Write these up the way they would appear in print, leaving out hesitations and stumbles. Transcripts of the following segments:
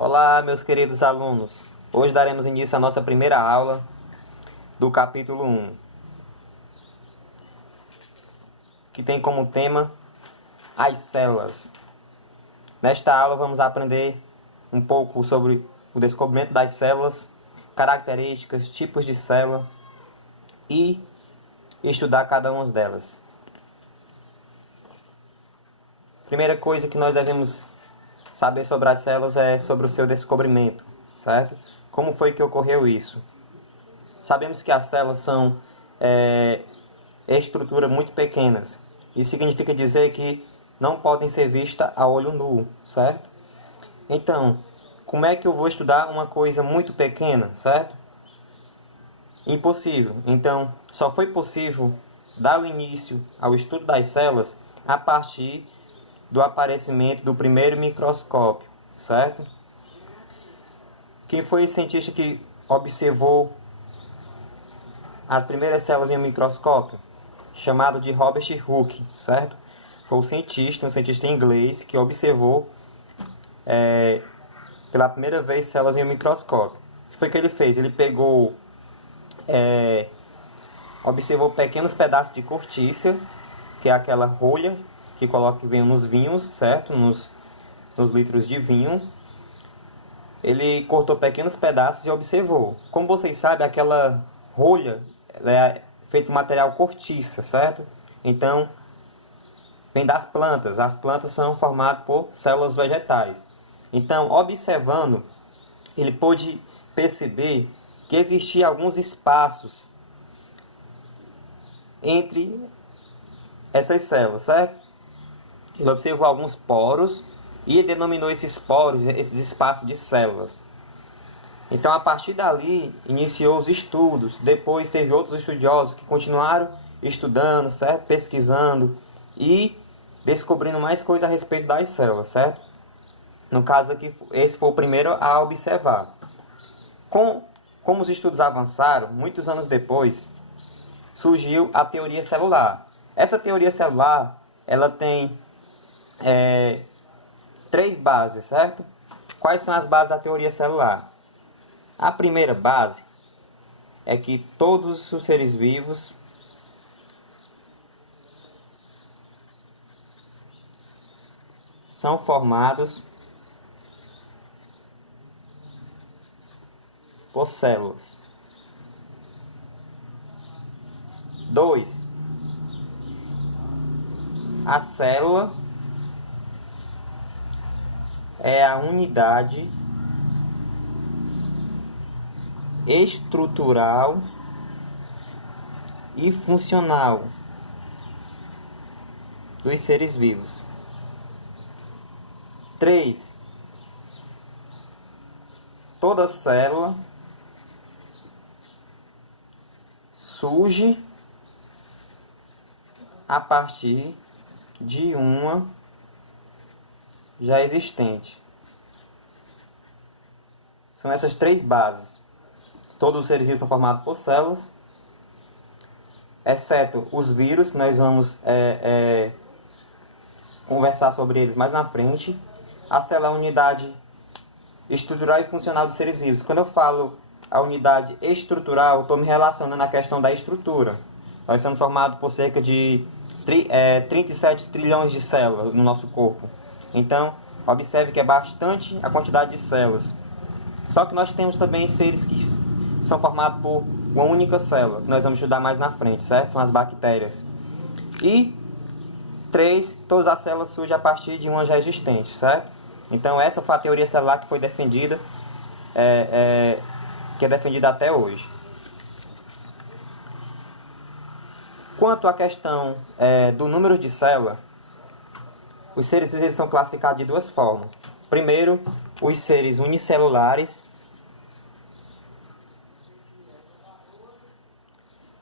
Olá, meus queridos alunos. Hoje daremos início à nossa primeira aula do capítulo 1, que tem como tema as células. Nesta aula vamos aprender um pouco sobre o descobrimento das células, características, tipos de célula e estudar cada uma delas. Primeira coisa que nós devemos saber sobre as células é sobre o seu descobrimento, certo? Como foi que ocorreu isso? Sabemos que as células são estruturas muito pequenas. Isso significa dizer que não podem ser vistas a olho nu, certo? Então, como é que eu vou estudar uma coisa muito pequena, certo? Impossível. Então, só foi possível dar o início ao estudo das células a partir do aparecimento do primeiro microscópio, certo? Quem foi o cientista que observou as primeiras células em um microscópio? Chamado de Robert Hooke, certo? Foi um cientista inglês que observou pela primeira vez células em um microscópio. O que foi que ele fez? Ele pegou, observou pequenos pedaços de cortiça, que é aquela rolha que vem nos vinhos, certo? Nos litros de vinho. Ele cortou pequenos pedaços e observou. Como vocês sabem, aquela rolha é feita de material cortiça, certo? Então, vem das plantas. As plantas são formadas por células vegetais. Então, observando, ele pôde perceber que existiam alguns espaços entre essas células, certo? Ele observou alguns poros e denominou esses poros, esses espaços de células. Então, a partir dali, iniciou os estudos. Depois teve outros estudiosos que continuaram estudando, certo? Pesquisando e descobrindo mais coisas a respeito das células, certo? No caso aqui, esse foi o primeiro a observar. Como os estudos avançaram, muitos anos depois, surgiu a teoria celular. Essa teoria celular, ela tem 3 bases, certo? Quais são as bases da teoria celular? A primeira base é que todos os seres vivos são formados por células. 2. A célula é a unidade estrutural e funcional dos seres vivos. 3. Toda célula surge a partir de uma já existente. São essas 3 bases. Todos os seres vivos são formados por células, exceto os vírus, que nós vamos conversar sobre eles mais na frente. A célula é a unidade estrutural e funcional dos seres vivos. Quando eu falo a unidade estrutural, eu estou me relacionando à questão da estrutura. Nós somos formados por cerca de 37 trilhões de células no nosso corpo. Então, observe que é bastante a quantidade de células. Só que nós temos também seres que são formados por uma única célula, que nós vamos estudar mais na frente, certo? São as bactérias. E 3, todas as células surgem a partir de uma já existente, certo? Então essa foi a teoria celular que foi defendida, que é defendida até hoje. Quanto à questão do número de células, os seres vivos são classificados de 2 formas. Primeiro, os seres unicelulares.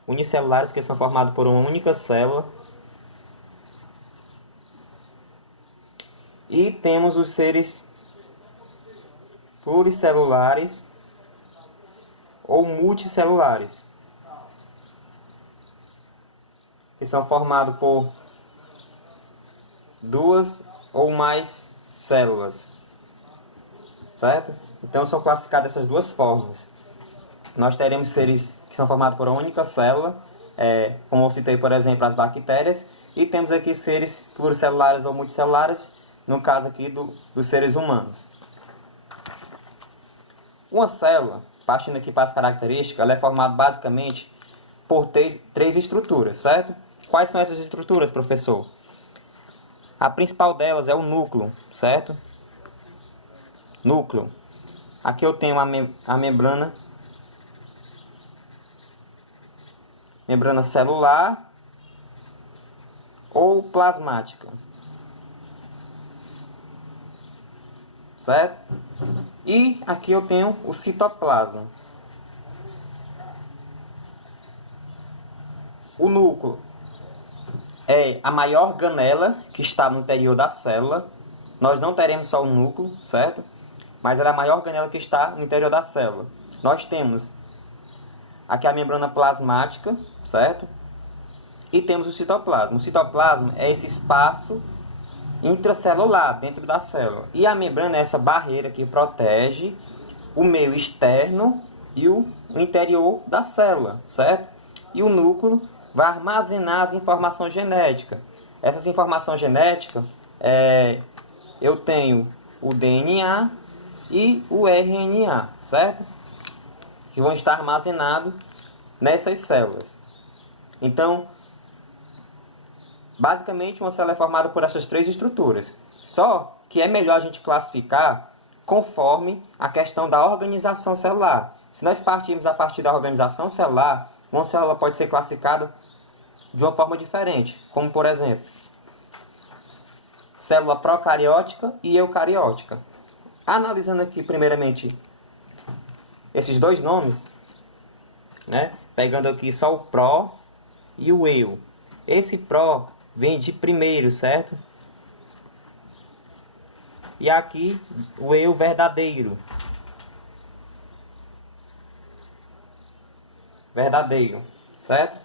Unicelulares, que são formados por uma única célula. E temos os seres pluricelulares ou multicelulares, que são formados por 2 ou mais células, certo? Então são classificadas dessas duas formas. Nós teremos seres que são formados por uma única célula, como eu citei, por exemplo, as bactérias, e temos aqui seres pluricelulares ou multicelulares, no caso aqui dos seres humanos. Uma célula, partindo aqui para as características, ela é formada basicamente por três estruturas, certo? Quais são essas estruturas, professor? A principal delas é o núcleo, certo? Núcleo. Aqui eu tenho a membrana celular ou plasmática, certo? E aqui eu tenho o citoplasma. O núcleo é a maior organela que está no interior da célula. Nós não teremos só o núcleo, certo? Mas ela é a maior organela que está no interior da célula. Nós temos aqui a membrana plasmática, certo? E temos o citoplasma. O citoplasma é esse espaço intracelular dentro da célula. E a membrana é essa barreira que protege o meio externo e o interior da célula, certo? E o núcleo vai armazenar as informações genéticas. Essas informações genéticas, eu tenho o DNA e o RNA, certo? Que vão estar armazenados nessas células. Então, basicamente, uma célula é formada por essas três estruturas. Só que é melhor a gente classificar conforme a questão da organização celular. Se nós partirmos a partir da organização celular, uma célula pode ser classificada de uma forma diferente. Como, por exemplo, célula procariótica e eucariótica. Analisando aqui, primeiramente, esses dois nomes, né? Pegando aqui só o pró e o eu. Esse pró vem de primeiro, certo? E aqui o eu verdadeiro. Verdadeiro, certo?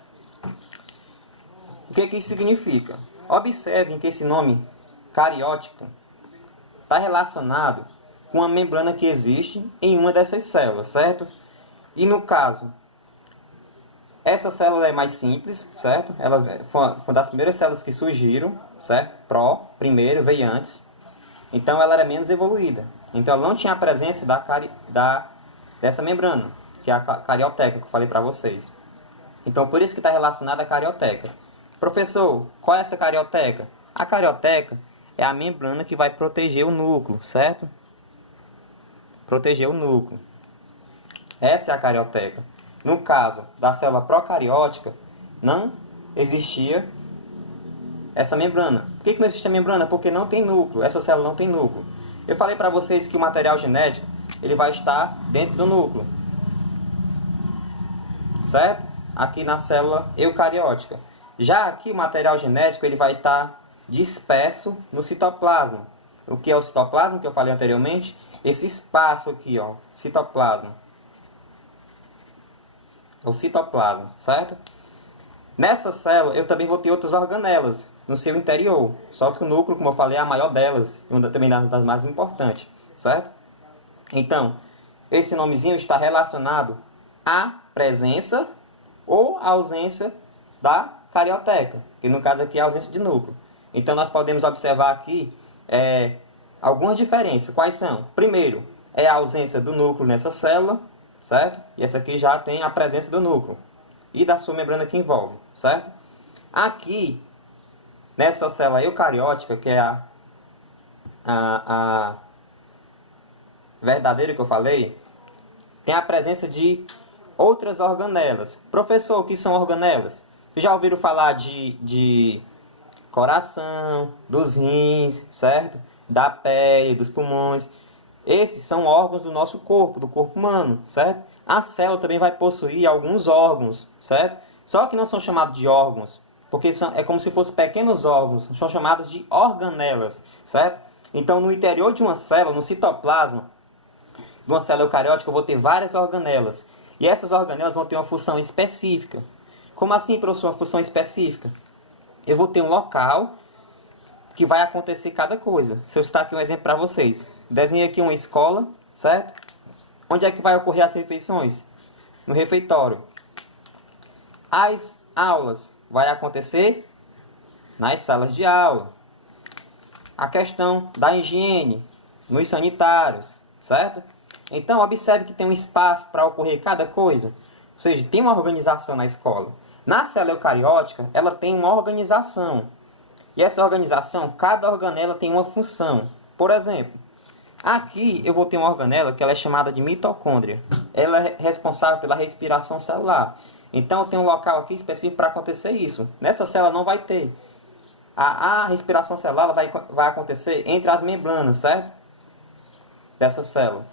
O que isso significa? Observem que esse nome cariótica está relacionado com a membrana que existe em uma dessas células, certo? E no caso, essa célula é mais simples, certo? Ela foi uma das primeiras células que surgiram, certo? Pró, primeiro, veio antes. Então ela era menos evoluída. Então ela não tinha a presença dessa membrana, que é a carioteca que eu falei para vocês. Então por isso que está relacionada à carioteca. Professor, qual é essa carioteca? A carioteca é a membrana que vai proteger o núcleo, certo? Proteger o núcleo. Essa é a carioteca. No caso da célula procariótica, não existia essa membrana. Por que não existe a membrana? Porque não tem núcleo. Essa célula não tem núcleo. Eu falei para vocês que o material genético ele vai estar dentro do núcleo, certo? Aqui na célula eucariótica. Já aqui o material genético ele vai estar disperso no citoplasma. O que é o citoplasma que eu falei anteriormente? Esse espaço aqui, ó, citoplasma. É o citoplasma, certo? Nessa célula eu também vou ter outras organelas no seu interior. Só que o núcleo, como eu falei, é a maior delas e também das mais importantes, certo? Então, esse nomezinho está relacionado à presença ou à ausência da carioteca, que no caso aqui é a ausência de núcleo. Então nós podemos observar aqui algumas diferenças. Quais são? Primeiro, é a ausência do núcleo nessa célula, certo? E essa aqui já tem a presença do núcleo e da sua membrana que envolve, certo? Aqui, nessa célula eucariótica, que é a verdadeira que eu falei, tem a presença de outras organelas. Professor, o que são organelas? Já ouviram falar de coração, dos rins, certo? Da pele, dos pulmões. Esses são órgãos do nosso corpo, do corpo humano, certo? A célula também vai possuir alguns órgãos, certo? Só que não são chamados de órgãos, porque é como se fossem pequenos órgãos, são chamados de organelas, certo? Então, no interior de uma célula, no citoplasma de uma célula eucariótica, eu vou ter várias organelas. E essas organelas vão ter uma função específica. Como assim, professor, uma função específica? Eu vou ter um local que vai acontecer cada coisa. Se eu citar aqui um exemplo para vocês. Desenhe aqui uma escola certo? Onde é que vai ocorrer as refeições? No refeitório. As aulas vai acontecer nas salas de aula. A questão da higiene nos sanitários, certo? Então, observe que tem um espaço para ocorrer cada coisa. Ou seja, tem uma organização na escola. Na célula eucariótica, ela tem uma organização. E essa organização, cada organela tem uma função. Por exemplo, aqui eu vou ter uma organela que ela é chamada de mitocôndria. Ela é responsável pela respiração celular. Então, eu tenho um local aqui específico para acontecer isso. Nessa célula não vai ter. A respiração celular vai acontecer entre as membranas, certo? Dessa célula.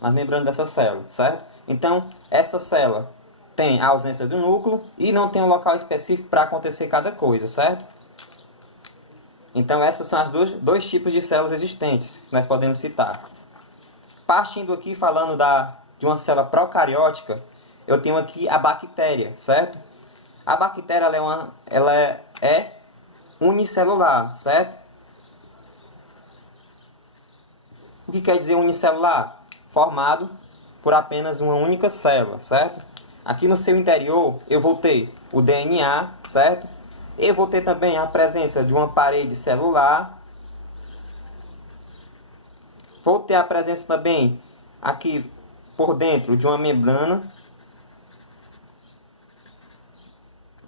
As membranas dessa célula, certo? Então, essa célula tem a ausência do núcleo e não tem um local específico para acontecer cada coisa, certo? Então, essas são as dois tipos de células existentes que nós podemos citar. Partindo aqui, falando de uma célula procariótica, eu tenho aqui a bactéria, certo? A bactéria ela é unicelular, certo? O que quer dizer unicelular? Formado por apenas uma única célula, certo? Aqui no seu interior eu vou ter o DNA, certo? Eu vou ter também a presença de uma parede celular. Vou ter a presença também aqui por dentro de uma membrana,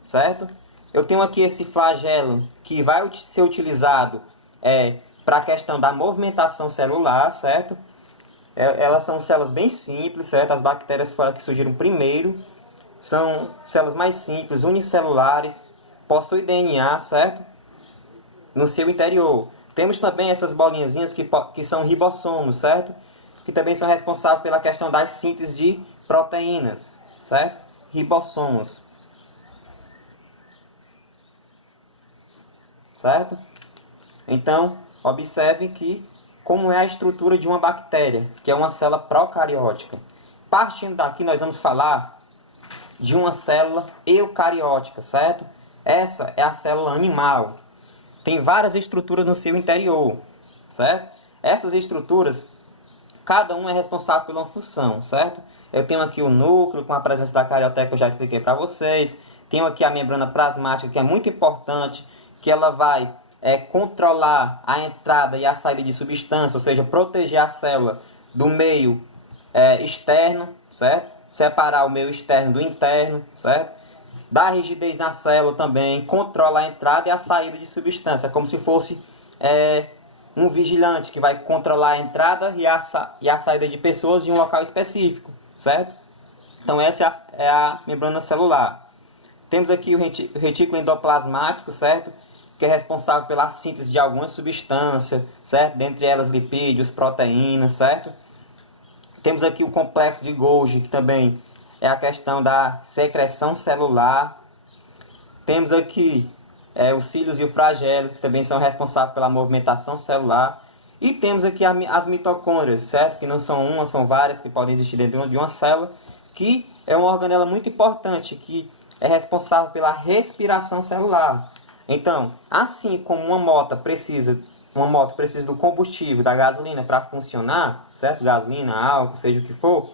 certo? Eu tenho aqui esse flagelo que vai ser utilizado para a questão da movimentação celular, certo? Elas são células bem simples, certo? As bactérias foram que surgiram primeiro. São células mais simples, unicelulares, possuem DNA, certo? No seu interior. Temos também essas bolinhazinhas que são ribossomos, certo? Que também são responsáveis pela questão da síntese de proteínas, certo? Ribossomos. Certo? Então, observe como é a estrutura de uma bactéria, que é uma célula procariótica. Partindo daqui, nós vamos falar de uma célula eucariótica, certo? Essa é a célula animal. Tem várias estruturas no seu interior, certo? Essas estruturas, cada uma é responsável por uma função, certo? Eu tenho aqui o núcleo, com a presença da carioteca, eu já expliquei para vocês. Tenho aqui a membrana plasmática, que é muito importante, que ela vai controlar a entrada e a saída de substância, ou seja, proteger a célula do meio externo, certo? Separar o meio externo do interno, certo? Dar rigidez na célula também, controla a entrada e a saída de substância, como se fosse um vigilante que vai controlar a entrada e a saída de pessoas em um local específico, certo? Então essa é a membrana celular. Temos aqui o retículo endoplasmático, certo? Que é responsável pela síntese de algumas substâncias, certo? Dentre elas lipídios, proteínas, certo? Temos aqui o complexo de Golgi, que também é a questão da secreção celular. Temos aqui os cílios e o flagelo, que também são responsáveis pela movimentação celular. E temos aqui as mitocôndrias, certo? Que não são uma, são várias, que podem existir dentro de uma célula, que é uma organela muito importante, que é responsável pela respiração celular. Então, assim como uma moto precisa do combustível, da gasolina para funcionar, certo? Gasolina, álcool, seja o que for,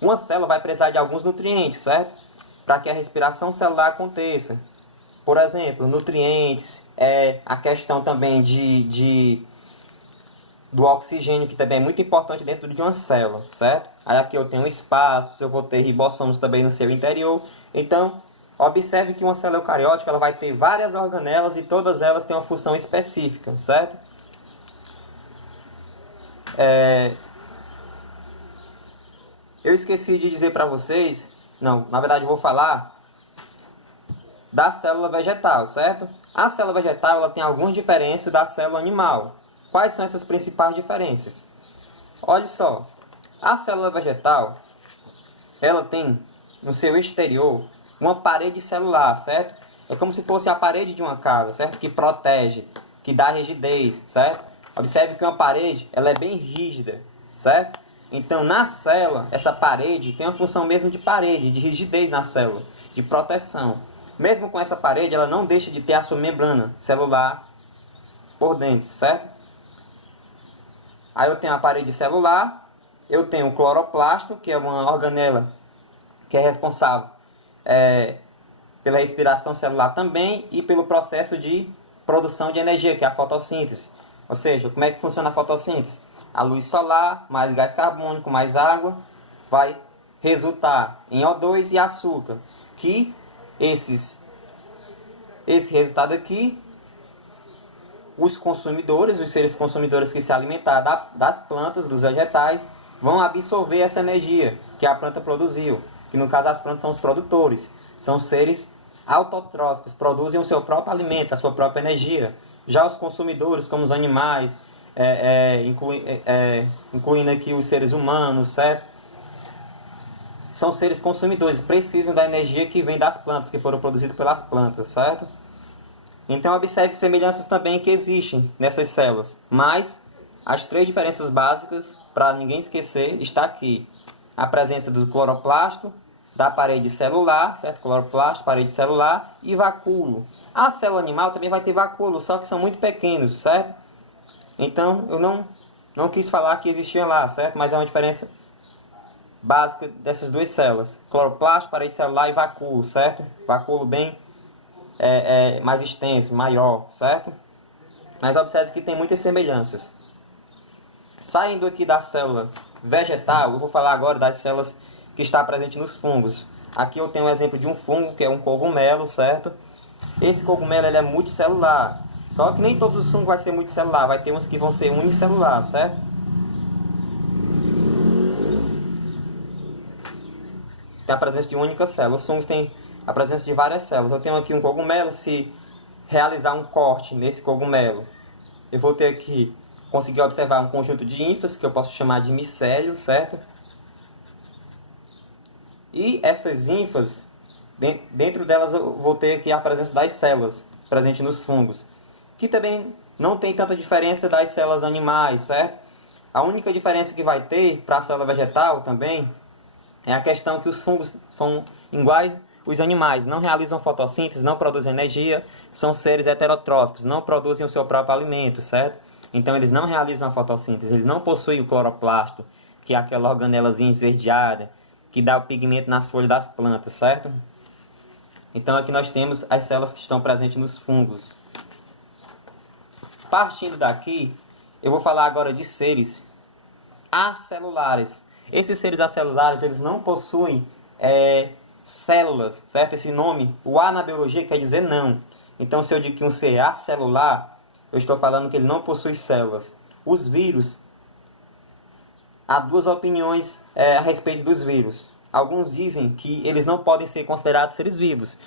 uma célula vai precisar de alguns nutrientes, certo? Para que a respiração celular aconteça. Por exemplo, nutrientes, a questão também do oxigênio, que também é muito importante dentro de uma célula, certo? Aí aqui eu tenho espaços, eu vou ter ribossomos também no seu interior. Então, observe que uma célula eucariótica ela vai ter várias organelas e todas elas têm uma função específica, certo? Eu esqueci de dizer para vocês, não, na verdade eu vou falar da célula vegetal, certo? A célula vegetal ela tem algumas diferenças da célula animal. Quais são essas principais diferenças? Olha só, a célula vegetal ela tem no seu exterior uma parede celular, certo? É como se fosse a parede de uma casa, certo? Que protege, que dá rigidez, certo? Observe que uma parede, ela é bem rígida, certo? Então, na célula, essa parede tem uma função mesmo de parede, de rigidez na célula, de proteção. Mesmo com essa parede, ela não deixa de ter a sua membrana celular por dentro, certo? Aí eu tenho a parede celular, eu tenho o cloroplasto, que é uma organela que é responsável pela respiração celular também e pelo processo de produção de energia, que é a fotossíntese. Ou seja, como é que funciona a fotossíntese? A luz solar, mais gás carbônico, mais água, vai resultar em O2 e açúcar, que esse resultado aqui, os consumidores, os seres consumidores que se alimentar das plantas, dos vegetais, vão absorver essa energia que a planta produziu, que no caso as plantas são os produtores, são seres autotróficos, produzem o seu próprio alimento, a sua própria energia. Já os consumidores, como os animais, incluindo aqui os seres humanos, certo? São seres consumidores, precisam da energia que vem das plantas, que foram produzidas pelas plantas, certo? Então observe semelhanças também que existem nessas células, mas as três diferenças básicas, para ninguém esquecer, está aqui. A presença do cloroplasto, da parede celular, certo? Cloroplasto, parede celular e vacúolo. A célula animal também vai ter vacúolo, só que são muito pequenos, certo? Então eu não quis falar que existiam lá, certo? Mas é uma diferença básica dessas duas células. Cloroplasto, parede celular e vacúolo, certo? Vacúolo bem mais extenso, maior, certo? Mas observe que tem muitas semelhanças. Saindo aqui da célula vegetal, eu vou falar agora das células que está presente nos fungos. Aqui eu tenho um exemplo de um fungo, que é um cogumelo, certo? Esse cogumelo ele é multicelular. Só que nem todos os fungos vão ser multicelular, vai ter uns que vão ser unicelular, certo? Tem a presença de uma única célula. Os fungos têm a presença de várias células. Eu tenho aqui um cogumelo, se realizar um corte nesse cogumelo, eu vou ter aqui, conseguir observar um conjunto de ínfas, que eu posso chamar de micélio, certo? E essas ínfas, dentro delas eu vou ter aqui a presença das células presentes nos fungos, que também não tem tanta diferença das células animais, certo? A única diferença que vai ter para a célula vegetal também é a questão que os fungos são iguais os animais, não realizam fotossíntese, não produzem energia, são seres heterotróficos, não produzem o seu próprio alimento, certo? Então eles não realizam a fotossíntese, eles não possuem o cloroplasto, que é aquela organelazinha esverdeada, que dá o pigmento nas folhas das plantas, certo? Então aqui nós temos as células que estão presentes nos fungos. Partindo daqui, eu vou falar agora de seres acelulares. Esses seres acelulares, eles não possuem células, certo? Esse nome, o A na biologia quer dizer não. Então se eu digo que um ser é acelular, eu estou falando que ele não possui células. Os vírus, há duas opiniões a respeito dos vírus. Alguns dizem que eles não podem ser considerados seres vivos.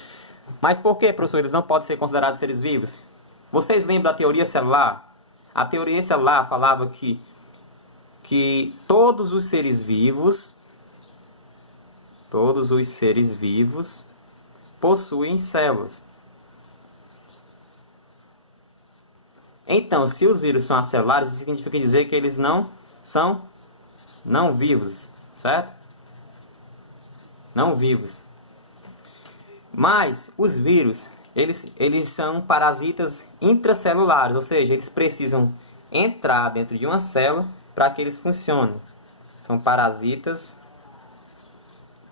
Mas por que, professor, eles não podem ser considerados seres vivos? Vocês lembram da teoria celular? A teoria celular falava que todos os seres vivos possuem células. Então, se os vírus são acelulares, isso significa dizer que eles não são não vivos, certo? Não vivos. Mas os vírus, eles são parasitas intracelulares, ou seja, eles precisam entrar dentro de uma célula para que eles funcionem. São parasitas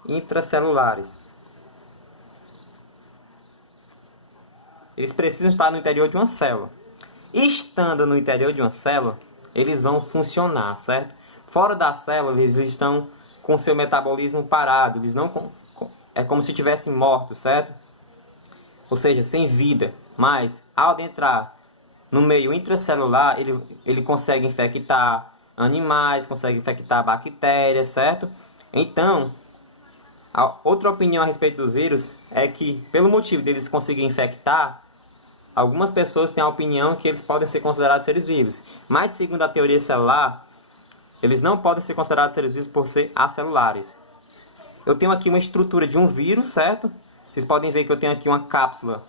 intracelulares. Eles precisam estar no interior de uma célula. Estando no interior de uma célula, eles vão funcionar, certo? Fora da célula, eles estão com seu metabolismo parado. Eles não é como se estivessem mortos, certo? Ou seja, sem vida. Mas, ao entrar no meio intracelular, ele consegue infectar animais, consegue infectar bactérias, certo? Então, a outra opinião a respeito dos vírus é que, pelo motivo deles conseguirem infectar, algumas pessoas têm a opinião que eles podem ser considerados seres vivos. Mas, segundo a teoria celular, eles não podem ser considerados seres vivos por ser acelulares. Eu tenho aqui uma estrutura de um vírus, certo? Vocês podem ver que eu tenho aqui uma cápsula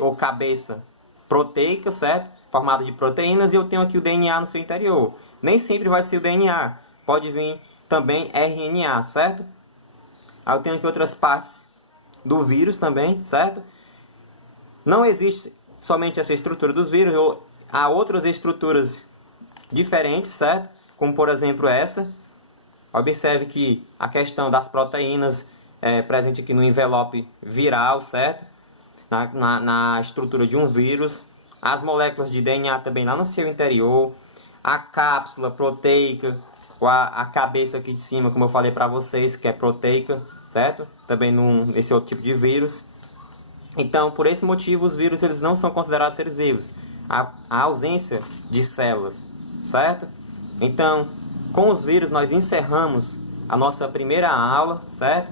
ou cabeça proteica, certo? Formada de proteínas, e eu tenho aqui o DNA no seu interior. Nem sempre vai ser o DNA. Pode vir também RNA, certo? Aí eu tenho aqui outras partes do vírus também, certo? Não existe somente essa estrutura dos vírus, há outras estruturas diferentes, certo? Como, por exemplo, essa. Observe que a questão das proteínas é presente aqui no envelope viral, certo? Na estrutura de um vírus. As moléculas de DNA também lá no seu interior. A cápsula proteica, a cabeça aqui de cima, como eu falei para vocês, que é proteica, certo? Também nesse outro tipo de vírus. Então, por esse motivo, os vírus eles não são considerados seres vivos. A ausência de células, certo? Então, com os vírus nós encerramos a nossa primeira aula, certo?